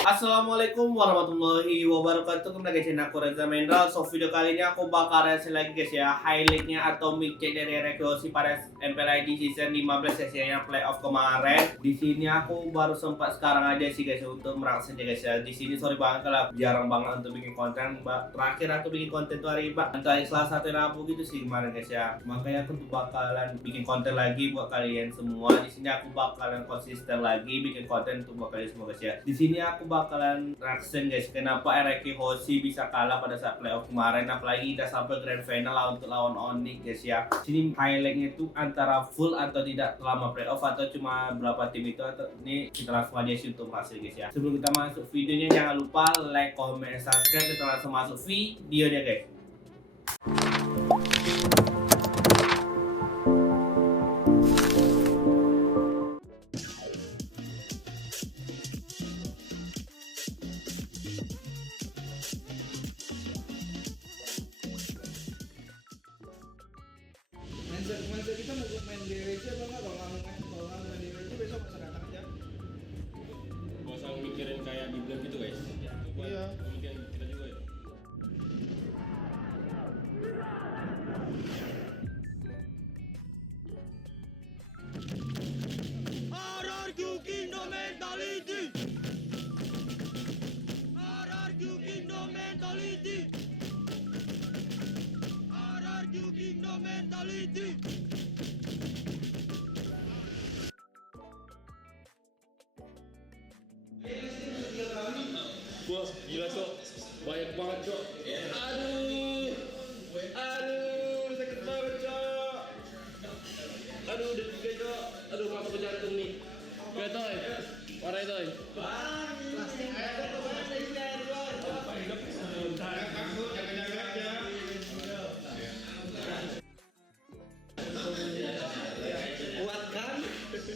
Assalamualaikum warahmatullahi wabarakatuh. Kembali ke channel aku Reza Mendra. So video kali ini aku bakal reaksi lagi guys ya, highlightnya atau mid check dari Rekosi pada MPLID season 15 ya, yang playoff kemarin. Di sini aku baru sempat sekarang aja sih guys untuk merangsanya guys ya. Di sini sorry banget kalau jarang banget untuk bikin konten. Terakhir aku bikin konten tuh hari antara Selasa atau Rabu gitu sih kemarin guys ya. Makanya aku tuh bakalan bikin konten lagi buat kalian semua. Di sini aku bakalan konsisten lagi bikin konten untuk buat kalian semua guys ya. Di sini aku bakalan reaction guys, kenapa RQ Hoshi bisa kalah pada saat playoff kemarin, apalagi udah sampai grand final lah untuk lawan Onyx guys ya. Sini highlightnya itu antara full atau tidak selama playoff atau cuma berapa tim itu, atau ini kita langsung aja sih untuk hasil guys ya. Sebelum kita masuk videonya jangan lupa like, comment, subscribe. Kita langsung masuk videonya guys. Mindset kita mau main di RC apa enggak? Kalau nggak main di RC besok masa datang aja. Gak usah mikirin kayak di blog gitu guys. Coba Iya. mikirin kita juga ya. RRQ Kingdom Mentality. RRQ Kingdom Mentality. RRQ Kingdom Mentality. Wah gila cok, banyak banget cok. Aduh, sakit banget cok. Aduh udah tiga cok. Aduh masuk ke jantung nih. Oke toy, warna toy.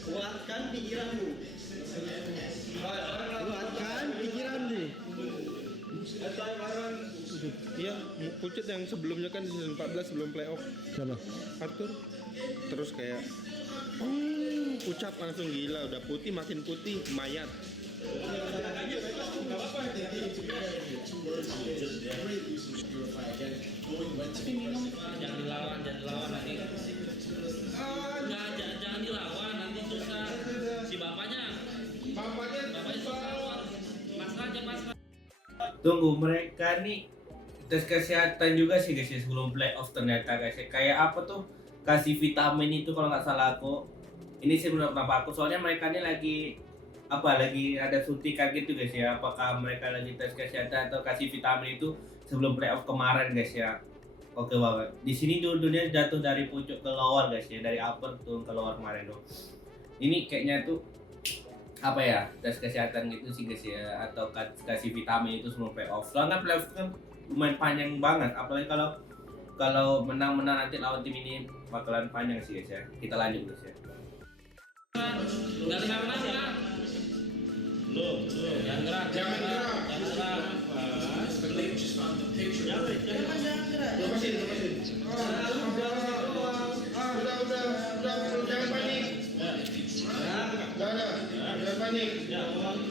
Kuatkan pikiranmu. Kuatkan pikiranmu. Iya, Pucet yang sebelumnya kan di season 14 sebelum playoff. Siapa? Arthur. Terus kayak pucat langsung gila, udah putih makin putih, mayat. Jangan dilawan nanti. Jangan dilawan nanti susah. Si bapaknya susah keluar. Pasrah. Tunggu, mereka nih tes kesehatan juga sih guys ya sebelum playoff ternyata guys ya. Kayak apa tuh, kasih vitamin itu kalau nggak salah aku. Ini sih menurut aku, soalnya mereka ini lagi ada suntikan gitu guys ya. Apakah mereka lagi tes kesehatan atau kasih vitamin itu sebelum playoff kemarin guys ya. Oke banget. Di sini dunia jatuh dari pucuk ke lower guys ya, dari upper turun ke lower kemarin tuh. Ini kayaknya tuh apa ya, tes kesehatan gitu sih guys ya, atau kasih vitamin itu sebelum playoff. Soalnya kan playoff kan lumayan panjang banget, apalagi kalau menang nanti lawan tim ini bakalan panjang sih guys ya. Kita lanjut guys ya. Enggak kenapa-napa. Belum. Jangan gerak. Jangan gerak. Jangan panik. Jangan panik.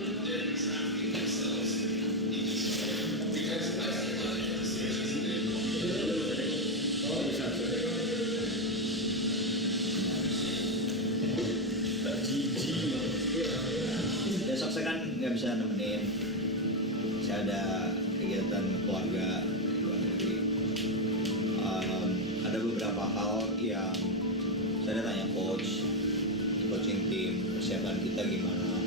Besok saya kan nggak bisa nemenin. Saya ada kegiatan keluarga di luar negeri. Ada beberapa hal yang saya tanya coaching tim, persiapan kita gimana.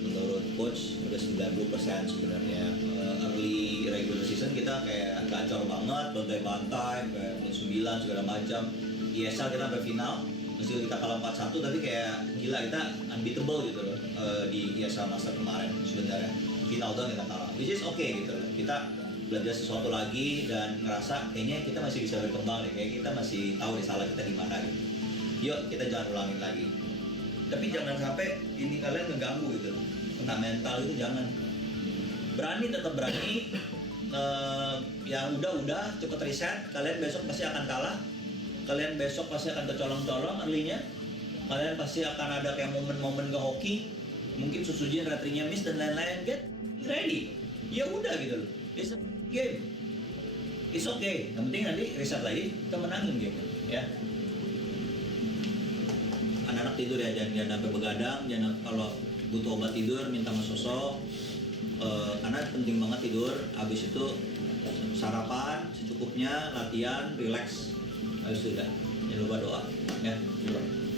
Menurut coach udah 90% sebenarnya. Early regular season kita kayak gacor banget, bantai-bantai, kayak 9 segala macam. ESL kita sampai final. Meskipun kita kalah 4-1 tapi kayak gila, kita unbeatable gitu loh di ESL Master kemarin sebenarnya. Final doang kita kalah, which is okay gitu loh. Kita belajar sesuatu lagi dan ngerasa kayaknya kita masih bisa berkembang deh, kayak kita masih tahu deh salah kita di mana gitu. Yuk kita jangan ulangin lagi. Tapi jangan sampai ini kalian ngeganggu gitu loh. Tentang mental itu jangan. Tetap berani. Yang udah cepet reset. Kalian besok pasti akan kalah. Kalian besok pasti akan kecolong-colong early-nya. Kalian pasti akan ada kayak momen-momen ke hoki. mungkin Susujin ratrinya miss dan lain-lain, get ready. Ya udah gitu loh. It's a game. It's okay. Yang penting nanti reset lagi, kita menangin game ya. Anak-anak tidur ya, jangan sampai begadang, jangan kalau butuh obat tidur minta sama sosok. Karena penting banget tidur. Habis itu sarapan secukupnya, latihan, relax. Habis itu udah, jangan lupa doa ya.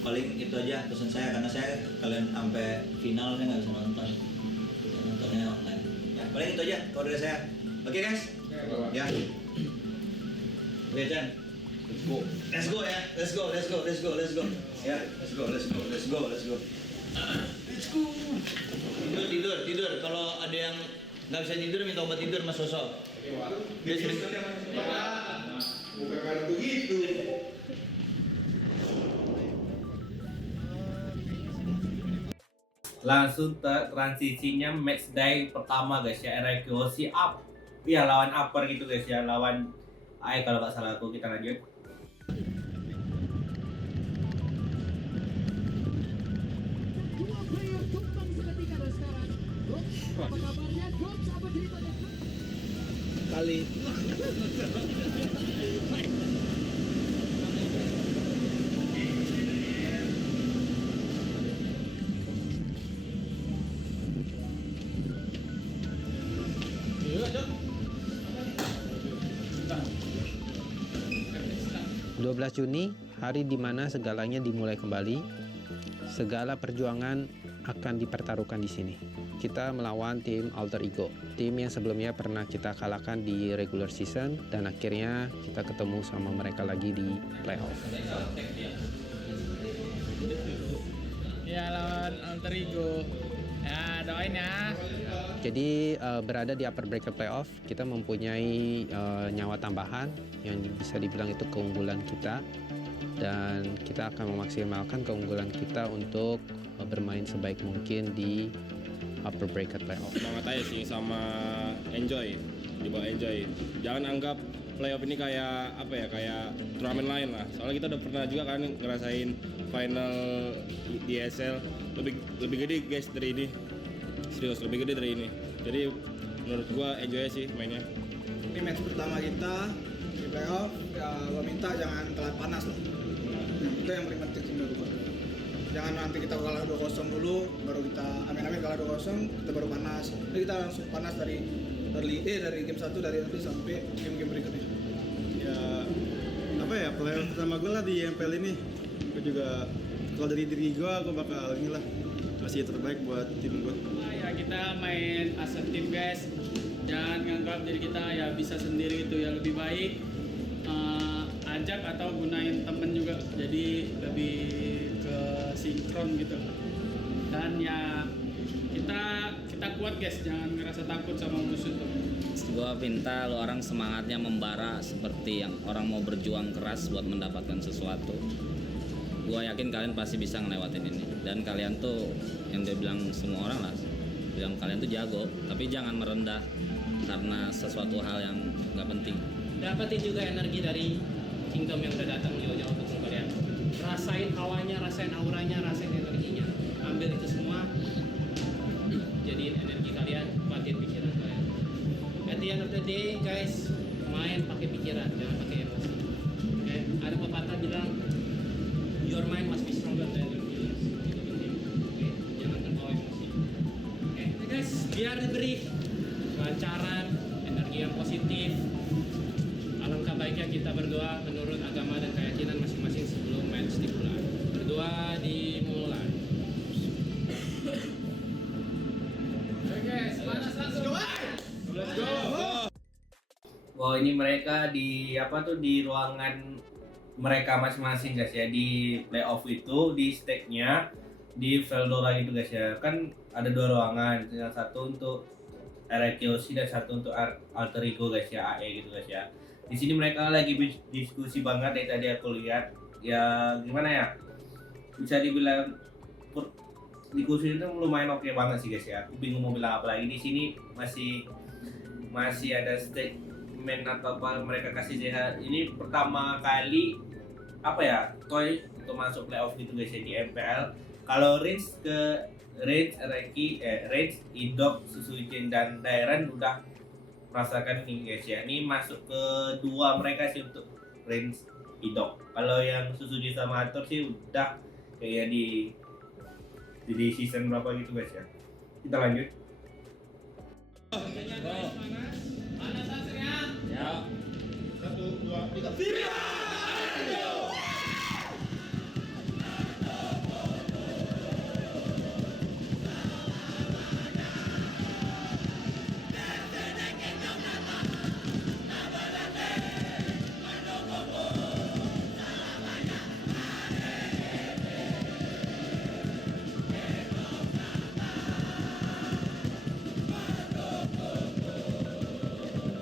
Paling itu aja pesan saya, karena saya kalian sampai final saya nggak bisa nonton. Nontonnya online. Ya, paling itu aja kalau dari saya. Oke guys? Ya. Oke Chan. Let's go ya. Let's go. Ya, let's go. Tidur. Kalau ada yang nggak bisa tidur minta obat tidur mas Sosok. Dia sering. Bukan begitu. Langsung transisinya match day pertama guys ya, Erekyoshi up. Iya lawan upper gitu guys ya, lawan AE kalau nggak salah aku. Kita lanjut. Dua player tumbang seketika dan sekarang. Coach, apa kabarnya? Coach, apa ceritanya? Kali. Juni, hari di mana segalanya dimulai kembali. Segala perjuangan akan dipertaruhkan di sini. Kita melawan tim Alter Ego, tim yang sebelumnya pernah kita kalahkan di regular season dan akhirnya kita ketemu sama mereka lagi di playoff. Ya lawan Alter Ego. Ya doain ya. Jadi berada di upper bracket playoff, kita mempunyai nyawa tambahan yang bisa dibilang itu keunggulan kita, dan kita akan memaksimalkan keunggulan kita untuk bermain sebaik mungkin di upper bracket playoff. Semangat aja sih, sama enjoy, dibawa enjoy. Jangan anggap playoff ini kayak apa ya, kayak turnamen lain lah. Soalnya kita udah pernah juga kan ngerasain final di ESL lebih gede guys dari ini. Serius lebih gede dari ini. Jadi menurut gua enjoy sih mainnya. Ini match pertama kita di playoff, ya gua minta jangan telat panas lah. Itu yang paling penting sih menurut gua. Jangan nanti kita kalah 2-0 dulu, baru kita amin-amin kalah 2-0, kita baru panas. Jadi kita langsung panas dari game 1 dari early sampai game-game berikutnya. Ya apa ya, playoff pertama gue lah di MPL ini. Gue juga kalau dari diri gue bakal inilah kasih yang terbaik buat tim gue. Ya kita main as a team guys. Jangan nganggap diri kita ya bisa sendiri gitu ya, lebih baik ajak atau gunain temen juga, jadi lebih ke sinkron gitu. Dan ya kita kuat guys, jangan ngerasa takut sama musuh tuh. Gua minta lo orang semangatnya membara seperti yang orang mau berjuang keras buat mendapatkan sesuatu. Gua yakin kalian pasti bisa ngelewatin ini, dan kalian tuh yang dia bilang semua orang lah bilang kalian tuh jago, tapi jangan merendah karena sesuatu hal yang nggak penting. Dapatin juga energi dari Kingdom yang udah datang jauh-jauh untuk kalian. Rasain hawanya, rasain auranya, rasain energinya. Ambil itu semua, jadiin energi kalian, kuatin pikiran kalian. At the end of the day, guys, main pakai pikiran, jangan pakai emosi. Okay? Ada pepatah bilang, your mind must be stronger than your feelings. Itu penting. Okay? Jangan terbawa emosi. Okay? Guys, biar diberi kelancaran, energi yang positif. Alangkah baiknya kita berdoa menurut agama dan keyakinan masing-masing sebelum match dimulai. Berdoa dimulai. Oke, panas langsung. Let's go. Wah ini mereka di di ruangan mereka masing-masing guys ya, di playoff itu di stage-nya di Veldora gitu guys ya. Kan ada 2 ruangan, yang satu untuk Erekyoshi dan satu untuk Alter Ego guys ya, AE gitu guys ya. Di sini mereka lagi diskusi banget dari tadi aku lihat. Ya gimana ya? Bisa dibilang diskusi itu lumayan oke banget sih guys ya. Aku bingung mau bilang apa lagi. Di sini masih ada statement atau apa mereka kasih sehat. Ini pertama kali Toy untuk masuk playoff gitu guys ya di MPL. Kalau range ke Rage, Idok, Susujin dan Dairen udah merasakan ini guys ya. Ini masuk ke dua mereka sih untuk Rage, Idok. Kalau yang Susujin sama Hathor sih udah kayak di season berapa gitu guys ya. Kita lanjut. Ya. 1, 2, 3.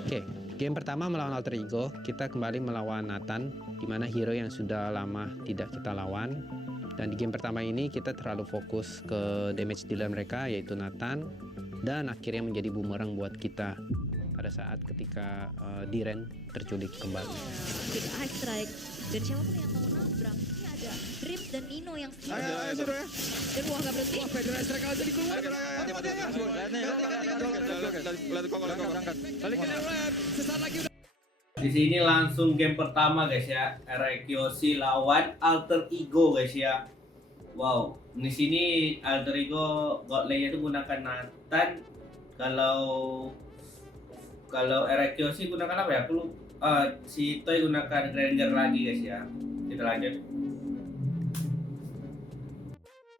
Oke, game pertama melawan Alter Ego, kita kembali melawan Nathan, di mana hero yang sudah lama tidak kita lawan. Dan di game pertama ini kita terlalu fokus ke damage dealer mereka, yaitu Nathan, dan akhirnya menjadi bumerang buat kita pada saat ketika Diren terculik kembali. Big eye strike dan siapapun yang mau nabrak ini ada Rims dan Nino yang Ayo suruh ya. dan wah nggak berhenti. Wah, Federal Strike aja dikeluar. Balikin Erlen. Sesaat lagi udah. Di sini langsung game pertama guys ya, Rekyoshi lawan Alter Ego guys ya. Wow, di sini Alter Ego God Layer itu gunakan Nathan. Kalau Rekyoshi gunakan apa ya? Aku si Toy gunakan Granger lagi guys ya. Kita lanjut.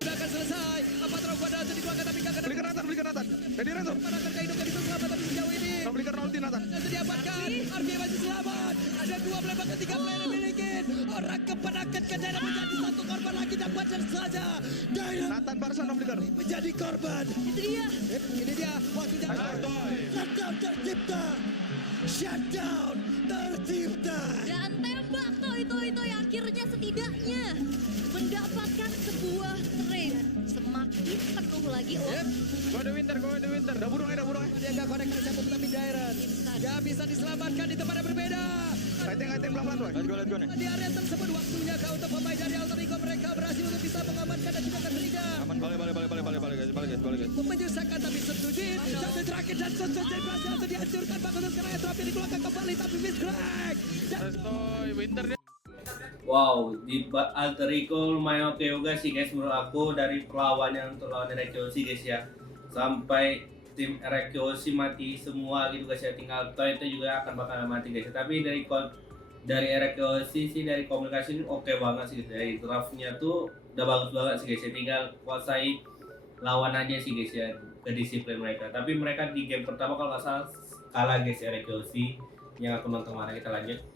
Sudah akan selesai. Apa terlalu pada jadi dikeluarkan tapi gak kena. Belikan Nathan. Jadi Renzo. Nathan kehidupan kita selamat tapi sejauh ini. Belikan ulti Nathan. Bisa diamankan. Army masih selamat. Ada 2 player bahkan 3 player dimiliki. Orang kepenakan ke daerah menjadi satu korban lagi dan bajar saja. Daerah Nathan barusan belikan. Menjadi korban. Itu dia. Ini dia waktunya. Shutdown tercipta. Shutdown tercipta. Dan tembak Toy akhirnya setidaknya mendapatkan sebuah trade semakin penuh lagi. Go the winter. Dah burung. Dia enggak connect ke siapa tapi Dairen. Dia bisa diselamatkan di tempat yang berbeda. Lighting pelan-pelan tuh. Let's go nih. Di area tersebut waktunya kau untuk pemain dari Alter Ego mereka berhasil untuk bisa mengamankan dan juga keterikan. Aman, balik guys. Menyusahkan tapi Susujin. Satu terakhir dan Susujin berhasil untuk dihancurkan. Bagus sekarang Entropi dikeluarkan kembali tapi miss crack. Winter dia. Wow, di Alter Ego lumayan oke juga sih guys menurut aku dari perlawanan untuk lawan Rekyoshi guys ya. Sampai tim Rekyoshi mati semua gitu guys ya, tinggal Toy itu juga akan bakal mati guys. Tapi dari Rekyoshi sih dari komunikasi ini oke banget sih guys. Dari draftnya tuh udah bagus banget sih guys ya, tinggal kuasai lawan aja sih guys ya, kedisiplin mereka. Tapi mereka di game pertama kalau nggak salah kalah guys ya Rekyoshi yang aku nonton kemarin. Kita lanjut.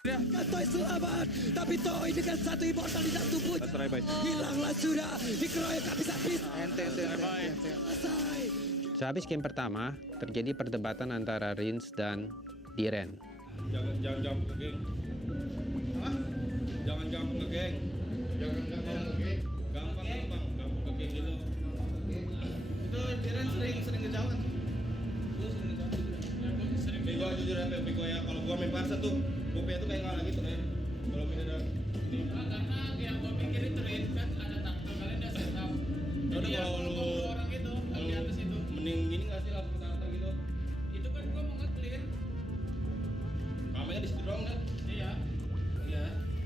Toy selamat, tapi Toy dengan satu immortal di dalam tubuhnya hilanglah sudah, dikeroyok habis-habis. Selesai. Sehabis game pertama, terjadi perdebatan antara Rins dan Diren. Jangan jump ke geng. Jangan jump ke geng. Gampang ke geng gitu. Itu Diren sering ngejauhan. Bego jujur ya, bego ya. Kalau gua main Barca tuh, gua tuh kayak ngalah gitu kan. Kalau main ada ini. Karena yang gua pikir itu kan ada tangkal kalian udah setup. Udah kalau lu orang itu di atas itu. Mending gini nggak sih langsung kita gitu. Itu kan gua mau nge-clear. Kamera di situ doang kan? Iya.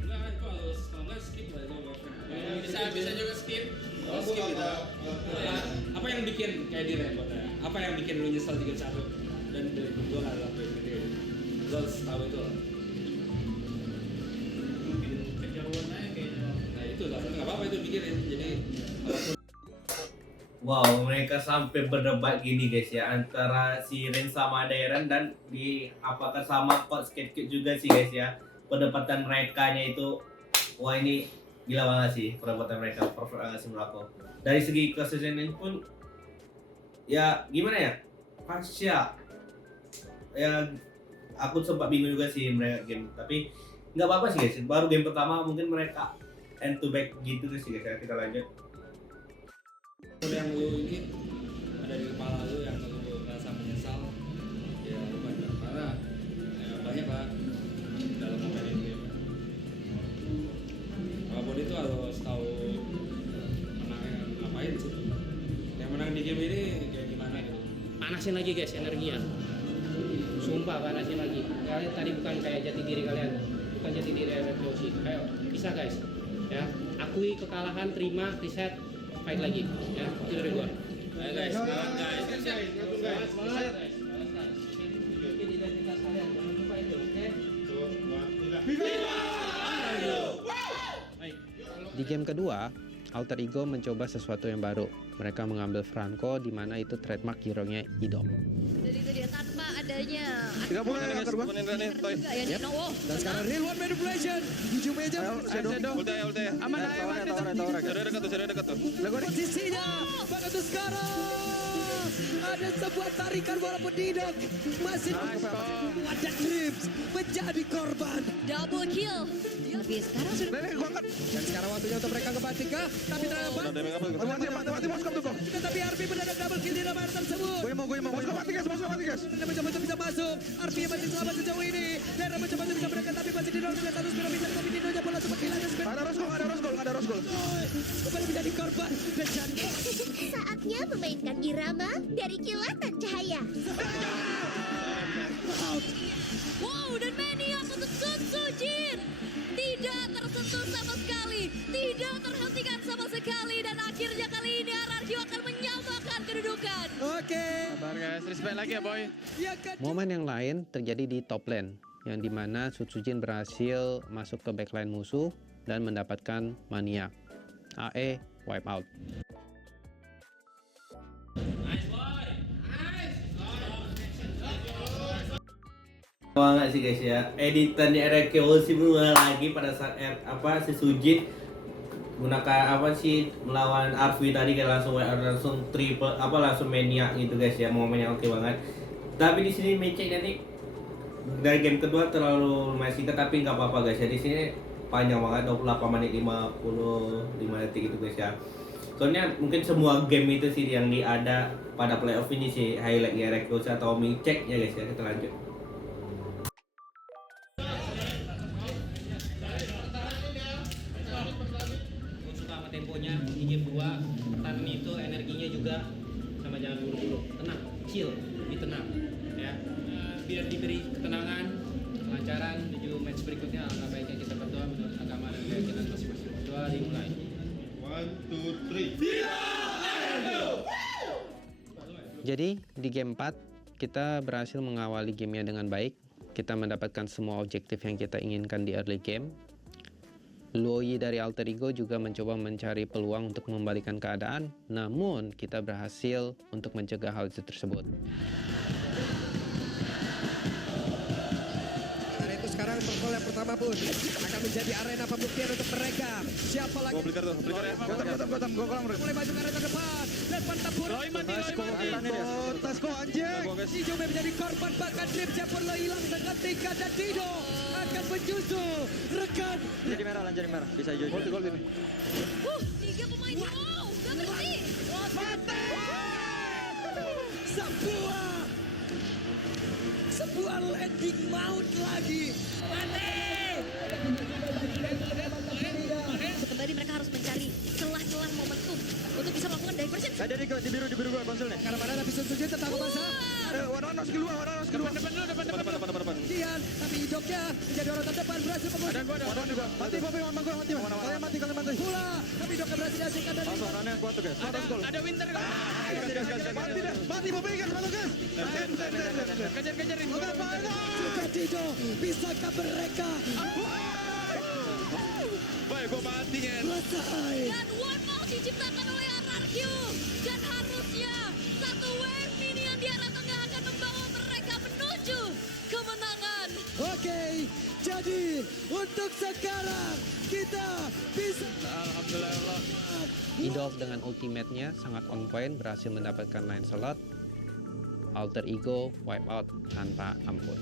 Enggak kan gua harus kalau enggak skip lah itu. Bisa juga skip. Skip kita. Apa yang bikin kayak Diren katanya? Apa yang bikin lu nyesel 3-1? Dan gue nggak lakuin gitu. Gue harus tahu itu lah. Mungkin kejauhan aja kayaknya. Nah itu lah, nggak apa-apa itu pikirin. Jadi Wow, mereka sampai berdebat gini guys ya, antara si Ren sama Dairen, dan di apakah sama Coach Skate juga sih guys ya. Perdebatan merekanya itu, wah ini gila banget sih perdebatan mereka, perfect banget sih menurut aku. Dari segi kesehatan pun, ya gimana ya, pasca ya aku sempat bingung juga sih mereka game, tapi nggak apa-apa sih guys, baru game pertama mungkin mereka end to back gitu sih guys ya. Kita lanjut. yang lu ini ada di kepala lu yang lu merasa menyesal, ya lu banyak karena ya, banyak lah dalam memainin game. Apapun itu harus tahu menangnya apa game ini kayak gimana gitu. Panasin lagi guys energinya. Sumpah panasin lagi. Kalian tadi bukan kayak jati diri kalian. Bukan jati diri RFC. Ayo, bisa guys. Ya, akui kekalahan, terima, reset, fight lagi. Ya, itu dari gua. Ayo guys, semangat guys. Semangat guys. Bikin identitas kalian. Jangan lupa itu, oke? Di game kedua, Alter Ego mencoba sesuatu yang baru. Mereka mengambil Franco, di mana itu trademark hero-nya Idol. Jadi itu dia tanpa adanya. 30 ya, Toy. Ya, Nowo. Dan sekarang real one manipulation. 7 meja. Ulti ya. Aman aja. Sudah dekat tuh. Posisinya. Bahkan tuh sekarang. Ada sebuah tarikan walaupun tidak. Masih ada trips. Menjadi korban. Double kill. Tapi sekarang sudah. Dan sekarang waktunya untuk mereka kembali kah? Tapi terlambat. Mati bos kamu tuh. Tetapi RP mendadak double kill di dalam area tersebut. Gue mau. Mati guys. Dia mencoba untuk bisa masuk. RP masih selamat sejauh ini. Dera mencoba untuk bisa berangkat tapi masih di dalam status piramida. Tapi Dinonya bola sempat kehilangan. Ada Rosgol. Kembali menjadi korban. Dan jadi Saatnya memainkan irama dari kilatan cahaya. wow, dan Mania untuk Sun Sujin tidak tersentuh sama sekali, tidak terhentikan sama sekali, dan akhirnya kali ini RRQ akan menyamakan kedudukan. Oke. Sabar guys, respect lagi ya boy. Momen yang lain terjadi di top lane, yang dimana Sutsujin berhasil masuk ke backline musuh dan mendapatkan Maniak. AE wipe out. Banget sih guys ya, editan di RRQ sih berulang lagi pada saat si Sujin gunakan melawan Arvi tadi kan langsung triple langsung maniak gitu guys ya, momen yang oke banget. Tapi di sini match nanti dari game kedua terlalu lumayan singkat, tapi nggak apa-apa guys ya, di sini panjang banget 28 menit 55 detik gitu guys ya. Soalnya mungkin semua game itu sih yang ada pada playoff ini sih highlight RRQ atau micek ya guys ya. Kita lanjut. Temponya di game 2 tanam itu energinya juga sama, jangan buru-buru, tenang, chill, lebih tenang ya. Biar diberi ketenangan, kelancaran menuju match berikutnya. Alangkah baiknya kita berdoa menurut agama dan keyakinan masing-masing. Doa dimulai. 1, 2, 3. Jadi di game 4 kita berhasil mengawali gamenya dengan baik. Kita mendapatkan semua objektif yang kita inginkan di early game. Luoyi dari Alter Ego juga mencoba mencari peluang untuk membalikan keadaan, namun kita berhasil untuk mencegah hal itu tersebut. Karena itu sekarang pergol yang pertama pun akan menjadi arena pembuktian untuk mereka. Siapa lagi? Beli kartu ya. Gotam, gue kolam. Mulai maju ke arena depan dan mantap pun. Tasko anjing. Hijau menjadi korban, bahkan trip Japur hilang seketika dan Dido akan menyusul rekan. Jadi merah, lanjut merah. Bisa hijau. Gol ini. 3 pemain wow, gak berhenti. Sebuah landing mount lagi. Kembali mereka harus mencari celah-celah momentum untuk bisa melakukan diversion. Ada di biru gua konsolnya. Karena mana tapi Sutsujin tetap memaksa. Warna kedua. Depan. Kian, tapi hidupnya menjadi orang terdepan, berhasil pengusir. Ada gua. Mati, mati. Kalian mati. Pula, tapi hidupnya berhasil dihasilkan dari Warnanya kuat tuh guys. Ada winter guys. Mati, guys. Kejar ini. juga Dido. Bisakah mereka? Baik, gua mati kan. Selesai. Dan one more diciptakan oleh RRQ. Dan harusnya satu wave minion di arah tengah akan membawa mereka menuju kemenangan. Oke, jadi untuk sekarang kita bisa. Alhamdulillah. Idolf dengan ultimate-nya sangat on point, berhasil mendapatkan line slot. Alter Ego wipe out tanpa ampun.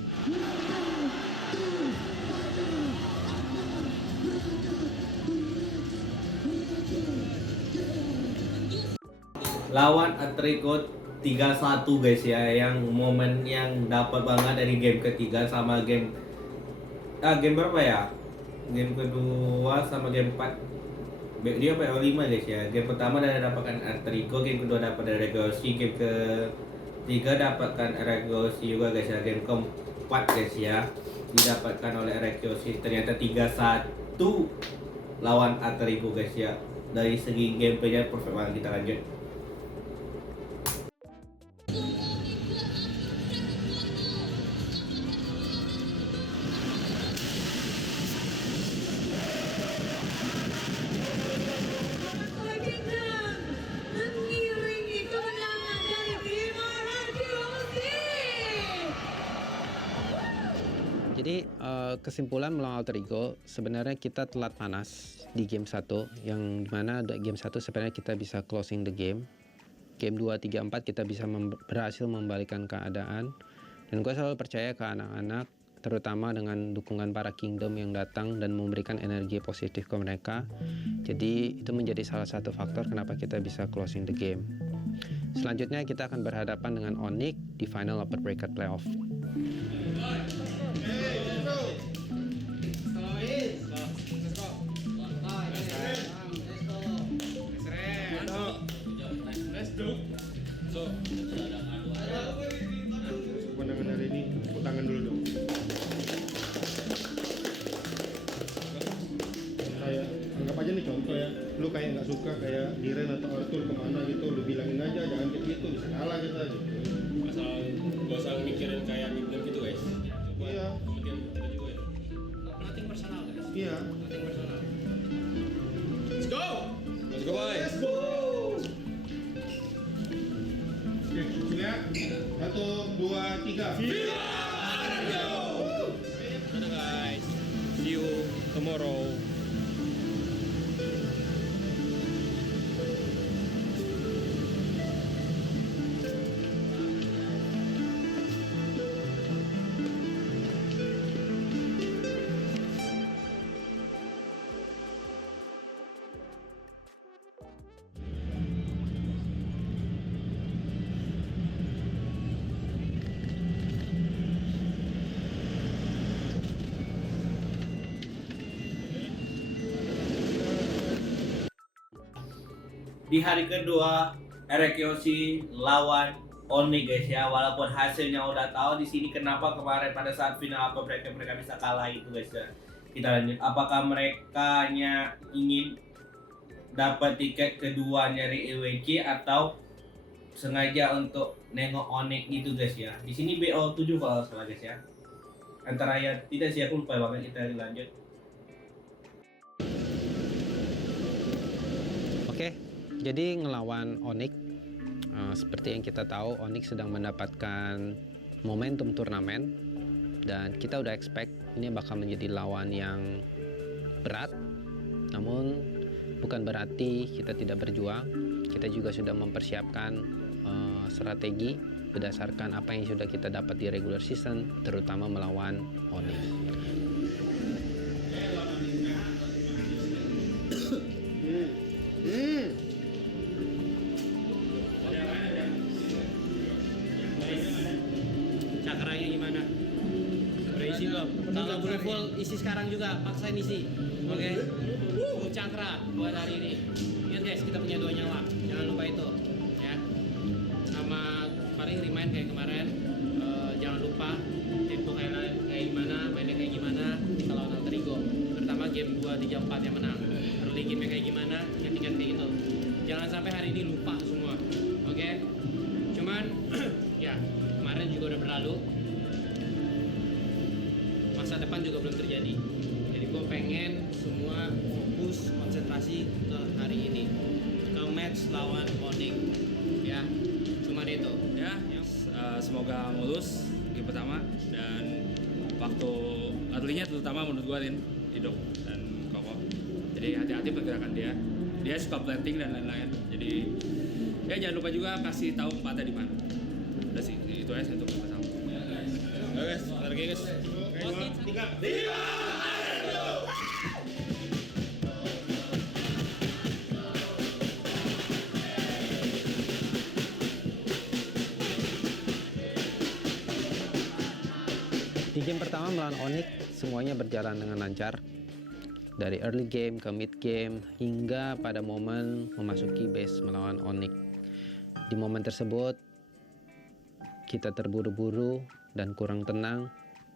Lawan Alter Ego 3-1 guys ya, yang momen yang dapat banget dari game ketiga sama game berapa ya? Game kedua sama game 4. dia PO5 guys ya. Game pertama dari dapatkan Alter Ego, game kedua dapat dari Regosi, game ketiga dapatkan Regosi juga guys ya. Game keempat guys ya didapatkan oleh Regosi, ternyata 3-1 lawan Alter Ego guys ya. Dari segi gameplaynya perfect banget. Kita lanjut. Mengiringi kemenangan dari tim RRQC. Jadi kesimpulan melawan Alter Ego, sebenarnya kita telat panas di game 1, yang dimana game 1 sebenarnya kita bisa closing the game. Game 2, 3, 4 kita bisa berhasil membalikan keadaan. Dan gue selalu percaya ke anak-anak, terutama dengan dukungan para Kingdom yang datang dan memberikan energi positif ke mereka. Jadi itu menjadi salah satu faktor kenapa kita bisa closing the game. Selanjutnya kita akan berhadapan dengan Onyx di final upper bracket playoff. Pandangan hari ini, tepuk tangan dulu dong. Kayak anggap aja nih contoh ya, lu kayak nggak suka kayak Diren atau Arthur kemana gitu, lu bilangin aja jangan kayak gitu, bisa kalah kita gitu. Gak usah mikirin kayak nickname gitu guys. Iya. Kemudian kita juga ya. Nothing personal guys. Iya. Nothing personal. Let's go. Let's go boys. Let's go. Oke, sini ya. 1, 2, 3. Dadah guys. See you tomorrow. Di hari kedua RRQC lawan Onyx guys ya. Walaupun hasilnya udah tahu di sini, kenapa kemarin pada saat final apa mereka bisa kalah itu guys ya. Kita lanjut. Apakah mereka ingin dapat tiket kedua dari EWC atau sengaja untuk nengok Onyx gitu guys ya. Di sini BO7 kalau salah guys ya. Antara ya tidak sih, aku lupa banget. Kita lanjut. Oke, jadi ngelawan Onyx, seperti yang kita tahu, Onyx sedang mendapatkan momentum turnamen dan kita udah expect ini bakal menjadi lawan yang berat. Namun bukan berarti kita tidak berjuang. Kita juga sudah mempersiapkan strategi berdasarkan apa yang sudah kita dapat di regular season, terutama melawan Onyx. Cakranya gimana? Udah isi belum? Kalau belum full, isi sekarang juga, paksain isi. Oke? Full cakra buat hari ini. Ingat guys, kita punya 2 nyawa. Jangan lupa itu. Ya. Sama paling remind kayak kemarin, jangan lupa tempo kayak gimana, mainnya kayak gimana kalau Alter Ego. Terutama game 2, 3, 4 yang menang. Early game kayak gimana, ingat-ingat kayak gitu. Jangan sampai hari ini lupa semua. Oke? Cuman ya, kemarin juga udah berlalu. Masa depan juga belum terjadi. Jadi gue pengen semua fokus konsentrasi ke hari ini, ke match lawan Onyx. Ya, cuman itu. Ya, semoga mulus game pertama dan waktu early-nya terutama menurut gue Rin, Idok dan Koko. Jadi hati-hati pergerakan dia. Dia suka planting dan lain-lain. Jadi ya jangan lupa juga kasih tahu empatnya di mana. Udah sih, itu aja untuk pertama. Oke guys, lagi guys. 3. Di game pertama melawan Onyx semuanya berjalan dengan lancar. dari early game ke mid game hingga pada momen memasuki base melawan Onyx. Di momen tersebut kita terburu-buru dan kurang tenang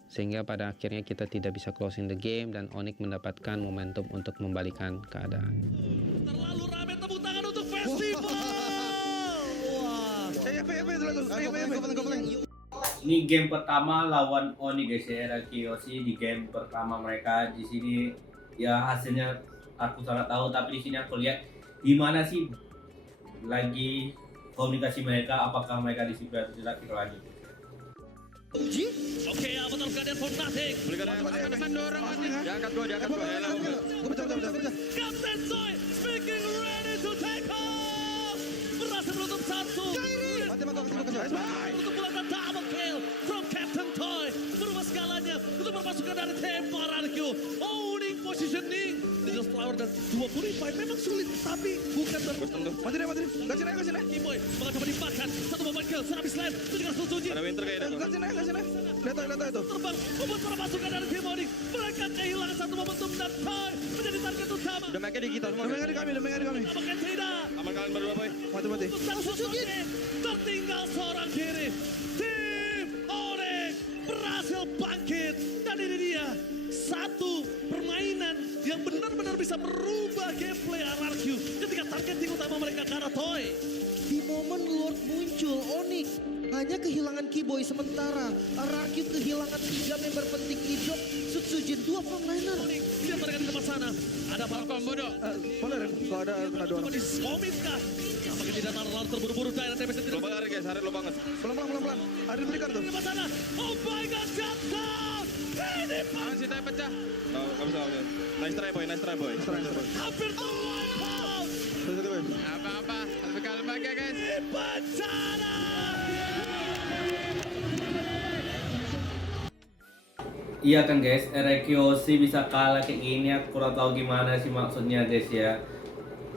sehingga pada akhirnya kita tidak bisa closing the game dan Onyx mendapatkan momentum untuk membalikan keadaan. Terlalu ramai, tepuk tangan untuk festival. Wah. Ini game pertama lawan Oni guys ya, Rakiyoshi di game pertama mereka di sini ya hasilnya aku sangat tahu, tapi di sini aku lihat gimana sih lagi komunikasi mereka, apakah mereka disiplin atau tidak, kita lanjut. Oke, betul keadaan for nothing. Tekan dorong mati. Diangkat gua. Captain Toy speaking ready to take off. Berhasil menutup satu. Untuk melakukan double kill from Captain Toy. Berubah skalanya untuk berpasukan dari tim RRQ. Owning positioning. Digital Flower dan 25 memang sulit, tapi bukan Mati deh. Gak sini. Keyboy mencoba dimakan. Satu momen kill, serabis lane. Dengan Suzuki. Ada winter kayaknya. Gak sini. Lihat itu. Terbang membuat para pasukan dari Keyboy. Mereka kehilangan satu momentum dan Toy menjadi target utama. Udah make di kita semua. Udah make di kami. Apakah tidak? Aman kalian berdua, boy. Mati. Suzuki tertinggal seorang diri. Tim Onyx berhasil bangkit. Dan ini dia satu permainan yang benar-benar bisa merubah gameplay RRQ ketika targeting utama mereka ke arah Toy. Di momen Lord muncul, Onyx hanya kehilangan Keyboy sementara RRQ kehilangan 3 member penting Idok, Sutsujin, 2 frontliner. Onyx lihat mereka di tempat sana. Ada para combo dong. Boleh kalau ada kena dua. Coba diskomitkah? Apakah tidak terlalu terburu-buru dari TPS tidak? Lo banget guys, hari lo banget. Pelan. Hari berikan tuh. Di tempat sana. Oh my god, shutdown! Ini Masih saya pecah. Gak bisa. Nice try boy. hampir terwipe. Apa? Satu kali lagi guys. Di bencana. Iya kan guys, Rakiyoshi bisa kalah kayak gini, aku kurang tahu gimana sih maksudnya guys ya.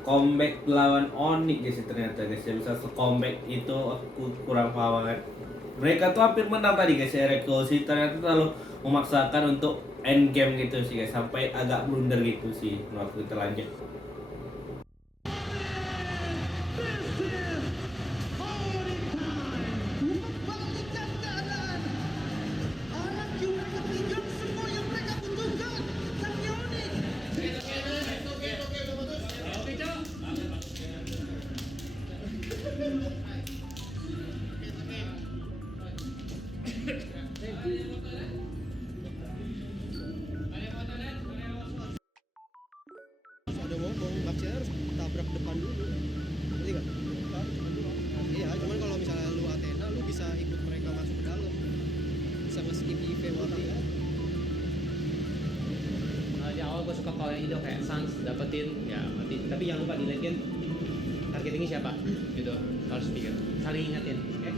Comeback lawan Onyx guys ternyata guys ya, bisa se-comeback itu aku kurang paham banget. Mereka tuh hampir menang tadi guys ya, Rakiyoshi ternyata terlalu memaksakan untuk end game gitu sih guys, sampai agak blunder gitu sih. Menurut kita lanjut. Ada mau baksia harus tabrak depan dulu. Ngerti gak? Iya, cuman kalau misalnya lu Athena, lu bisa ikut mereka masuk ke dalam. Bisa nge-skip EV mati. Di awal gue suka call yang Ido kayak Sans dapetin ya mati. Tapi jangan lupa dilihatin targetingnya siapa gitu, harus pikir saling ingatin. Oke?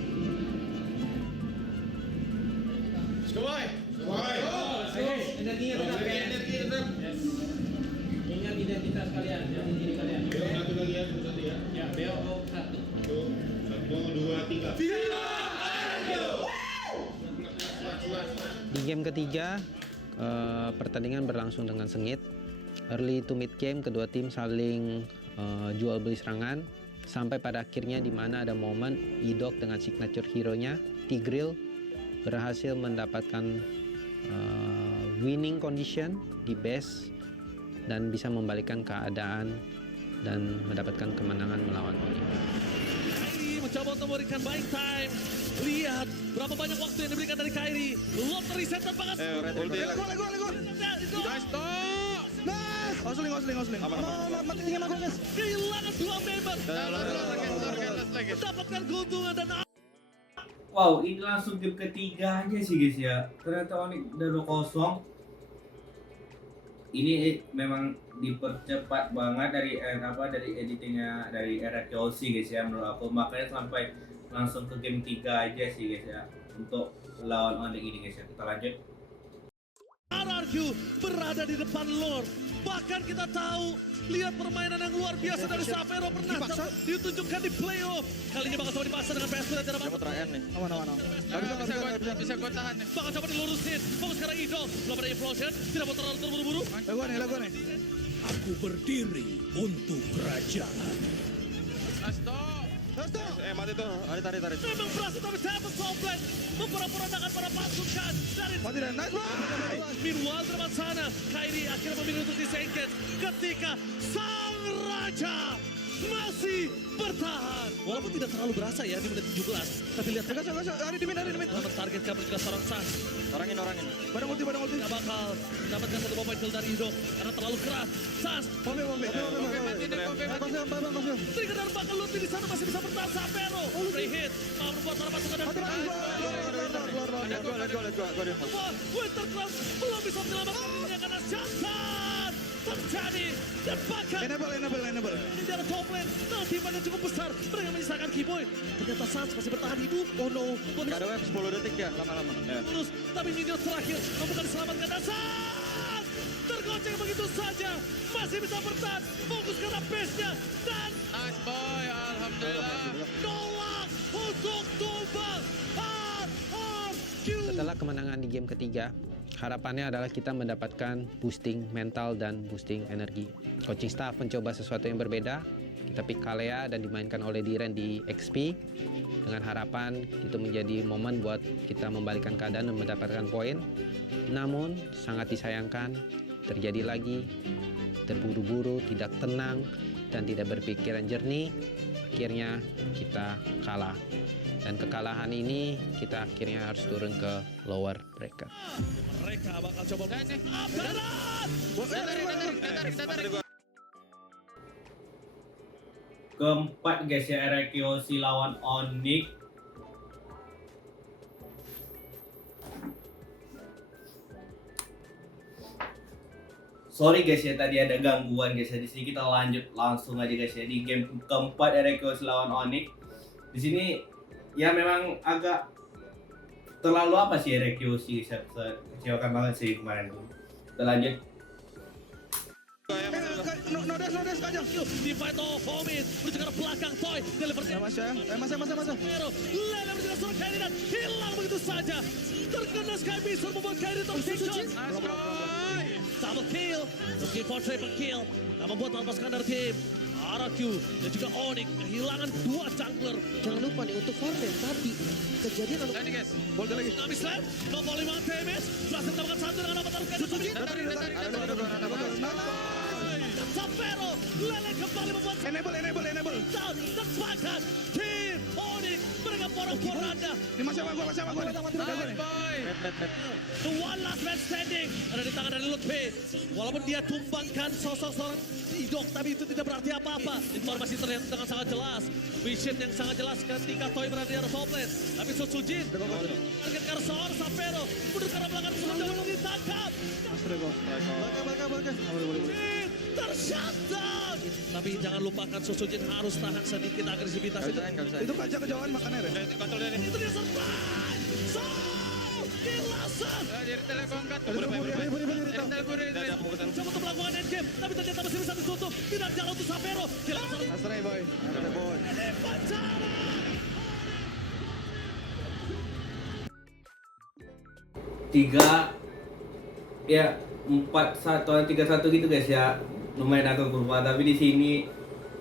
Energinya tetap ya. Yes. Ingat identitas kalian, jangan diri kalian. Satu lagi ya, satu ya. Ya, BO 1. 1, 2, 3. Di game ketiga, pertandingan berlangsung dengan sengit. Early to mid game, kedua tim saling jual beli serangan. Sampai pada akhirnya di mana ada momen Idok dengan signature hero-nya, Tigreal, berhasil mendapatkan winning condition di base dan bisa membalikkan keadaan dan mendapatkan kemenangan melawan Onyx. Kairi mencoba untuk memberikan buying time. Lihat berapa banyak waktu yang diberikan dari Kairi. Lottery center banget. Lego. Nice stop. Nice. Osling. Mati tinggal aku guys. Kehilangan 2 member. Mendapatkan keuntungan dan Wow, ini langsung game ketiga aja sih guys ya. Ternyata Onyx udah 2-0. Ini memang dipercepat banget dari editingnya dari Rakiyoshi guys ya menurut aku. Makanya sampai langsung ke game 3 aja sih guys ya untuk lawan Onyx ini guys ya. Kita lanjut. RRQ berada di depan Lord. Bahkan kita tahu, lihat permainan yang luar biasa dari Savero pernah ditunjukkan di playoff. Kali ini bakal coba dipaksa dengan PS dan tidak Mau try N. nih. Aman. Bisa gue tahan nih. Bakal coba dilurusin. Fokus sekarang Idol. Belum ada implosion. Tidak mau terlalu terburu-buru. Lagu nih. Aku berdiri untuk kerajaan. Mati tuh. Tarik. Memang berhasil tapi Seven Soulblade memporak-porandakan para pasukan dari Mati dan nice. Meanwhile di depan sana, Kairi akhirnya memilih untuk disengage ketika sang raja masih bertahan. Walaupun tidak terlalu berasa ya di menit 17. Tapi lihat Gak ada di mid. mentargetkan juga seorang Sas. Orangin. Barang ulti. Tidak bakal mendapatkan satu poin kill dari Ido karena terlalu keras. Sas. Pombe. Trigger dan bakal Lutfi di sana masih bisa bertahan. Sapero. Free hit. Membuat para pasukan dan Winter Cloud belum bisa menyelamatkan dirinya karena Shantan terjadi dan bahkan Enable. di dalam top lane. Nah, timnya cukup besar. Mereka menyisakan Keyboy. Ternyata Sans masih bertahan hidup. Oh no. Gak ada wave 10 detik ya, lama-lama. Terus, tapi minion terakhir bukan diselamatkan dan Sans tergoceng begitu saja. Masih bisa bertahan. Fokus ke base-nya dan Nice boy, alhamdulillah. nolak untuk tumbang. Setelah kemenangan di game ketiga, harapannya adalah kita mendapatkan boosting mental dan boosting energi. Coaching staff mencoba sesuatu yang berbeda. Kita pick Kalea dan dimainkan oleh Diren di XP dengan harapan itu menjadi momen buat kita membalikan keadaan dan mendapatkan poin. Namun sangat disayangkan terjadi lagi terburu-buru, tidak tenang dan tidak berpikiran jernih. Akhirnya kita kalah. Dan kekalahan ini kita akhirnya harus turun ke lower bracket. Mereka bakal coba Keempat guys ya, Erekiosi lawan Onyx. Sorry guys ya, tadi ada gangguan guys ya. Di sini kita lanjut langsung aja guys ya di game keempat Erekiosi lawan Onyx. Di sini ya memang agak terlalu apa sih Erekiosi, kecewakan banget sih kemarin. Kita lanjut. Nodes aja. Di fight off Homid menuju ke belakang Toy deliver Masa. Lele menjaga seorang Kairi dan hilang begitu saja. Terkena Sky Beast membuat Kairi tersincon. Double kill, looking for triple kill. Nah, membuat pasukan dari tim RQ dan juga Onyx kehilangan 2 jungler. Jangan lupa nih untuk Farden tadi kejadian lalu. Ini guys. Boleh lagi. Nami Slam, 0.5 damage. Berhasil mendapatkan 1 dengan apa taruh Kairi. Sapero, Lele kembali membuat Enable. down dan sepakat. Tim Onyx mereka porak-poranda. Masih sama gua nih. The one last man standing ada di tangan dari Lutfi. Walaupun dia tumbangkan sosok seorang Idok, tapi itu tidak berarti apa-apa. Informasi terlihat dengan sangat jelas. Vision yang sangat jelas ketika Toy berada di arah top lane. Tapi Sutsujin target ke seorang Sapero mundur ke arah belakang sudah ditangkap. Boleh. Tershutdown. Tapi jangan lupakan Sutsujin harus tahan sedikit agresivitas itu. Itu kaca kejauhan makannya deh. Itu dia surprise. Kilasan. Jadi telepon kan. Coba untuk melakukan endgame, tapi ternyata masih bisa ditutup. Tidak jalan untuk Sapero. Astray boy. Tiga ya 4-1 3-1 gitu guys ya, lumayan agak kurva, tapi di sini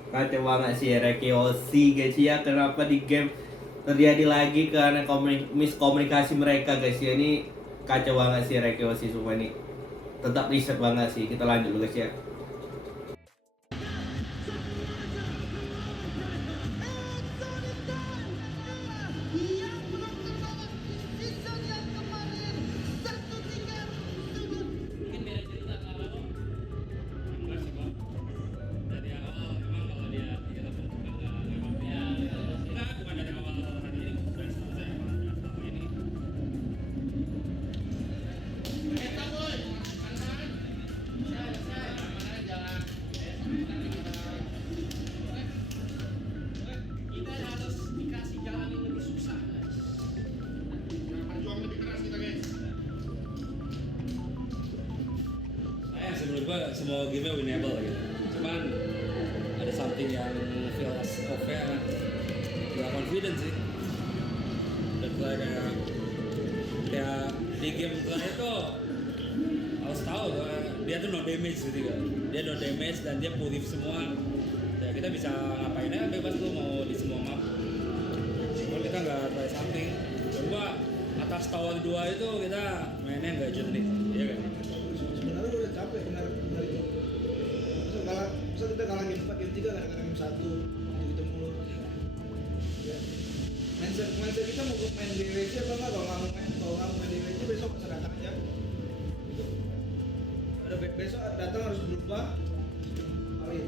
kacau banget sih Erekiosi guys ya. Kenapa di game terjadi lagi karena miskomunikasi mereka guys ya. Ini kacau banget sih Erekiosi, semua ini tetap riset banget sih. Kita lanjut dulu guys ya. Menurut gua semua game-nya winnable gitu. Cuman ada something yang feels off-nya gak confident sih. game terakhir tuh harus tahu dia tuh no damage gitu kan. Dia no damage dan dia purif semua. Ya kita bisa ngapain aja bebas tuh mau di semua map. Cuma kita nggak try something. Coba atas tower 2 itu kita mainnya nggak jernih, iya kan? Sebenarnya udah capek benar itu. Masa kita kalah game 4, game 3 kadang-kadang game 1 gitu mulu. Ya. Mindset kita mau main DWC apa enggak? Kalau nggak mau main DWC besok bisa datang aja. Gitu. Ada besok datang harus berubah. Kali.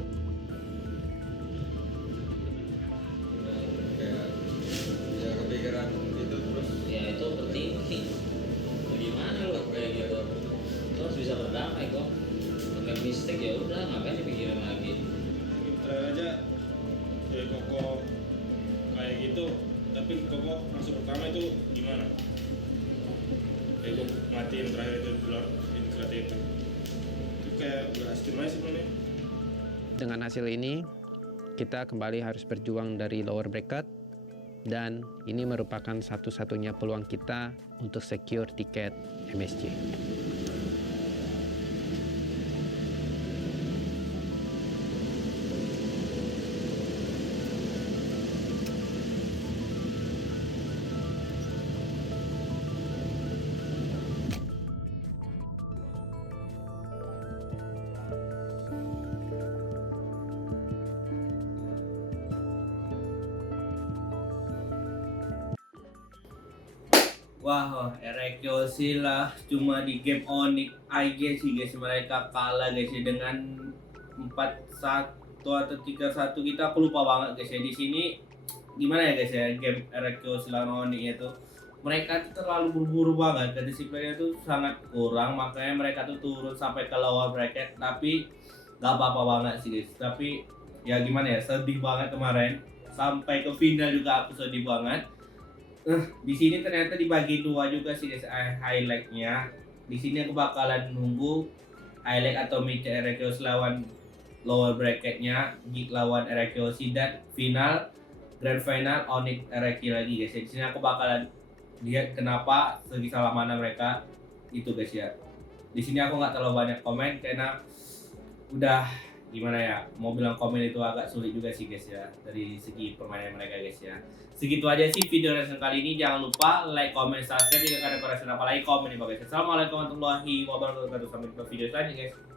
Kayak ya kepikiran gitu terus. Ya itu penting. Bagaimana lo kayak gitu? Lo harus bisa berdamai kok. Bukan mistake ya udah, ngapain dipikirin lagi? Terakhir aja dari Koko kayak gitu, tapi Koko masuk pertama itu gimana? Kayak gue matiin terakhir itu di luar integratif itu kayak udah asisten aja sebenarnya. Dengan hasil ini, kita kembali harus berjuang dari lower bracket dan ini merupakan satu-satunya peluang kita untuk secure tiket MSC. Wah, Erekyosi lah cuma di game Onyx aja sih guys mereka kalah guys ya dengan 4-1 atau 3-1 kita aku lupa banget guys ya. Di sini gimana ya guys ya game Erekyosi lawan Onyx itu mereka tuh terlalu buru-buru banget, kedisiplinnya tuh sangat kurang, makanya mereka tuh turun sampai ke lower bracket. Tapi gak apa-apa banget sih guys, tapi ya gimana ya, sedih banget kemarin sampai ke final juga aku sedih banget. Di sini ternyata dibagi dua juga sih guys highlightnya. Di sini aku bakalan nunggu highlight atau match Erekyosi lawan lower bracketnya, Geek lawan Erekyosi, dan final grand final Onyx Ereki lagi guys. Di sini aku bakalan lihat kenapa segi salah mana mereka itu guys ya. Di sini aku nggak terlalu banyak komen karena udah gimana ya, mau bilang komen itu agak sulit juga sih guys ya dari segi permainan mereka guys ya. Segitu aja sih video reaction kali ini. Jangan lupa like, comment, subscribe jika kalian ada reaction apa lagi komen di bawah guys. Assalamualaikum warahmatullahi wabarakatuh. Sampai jumpa video selanjutnya guys.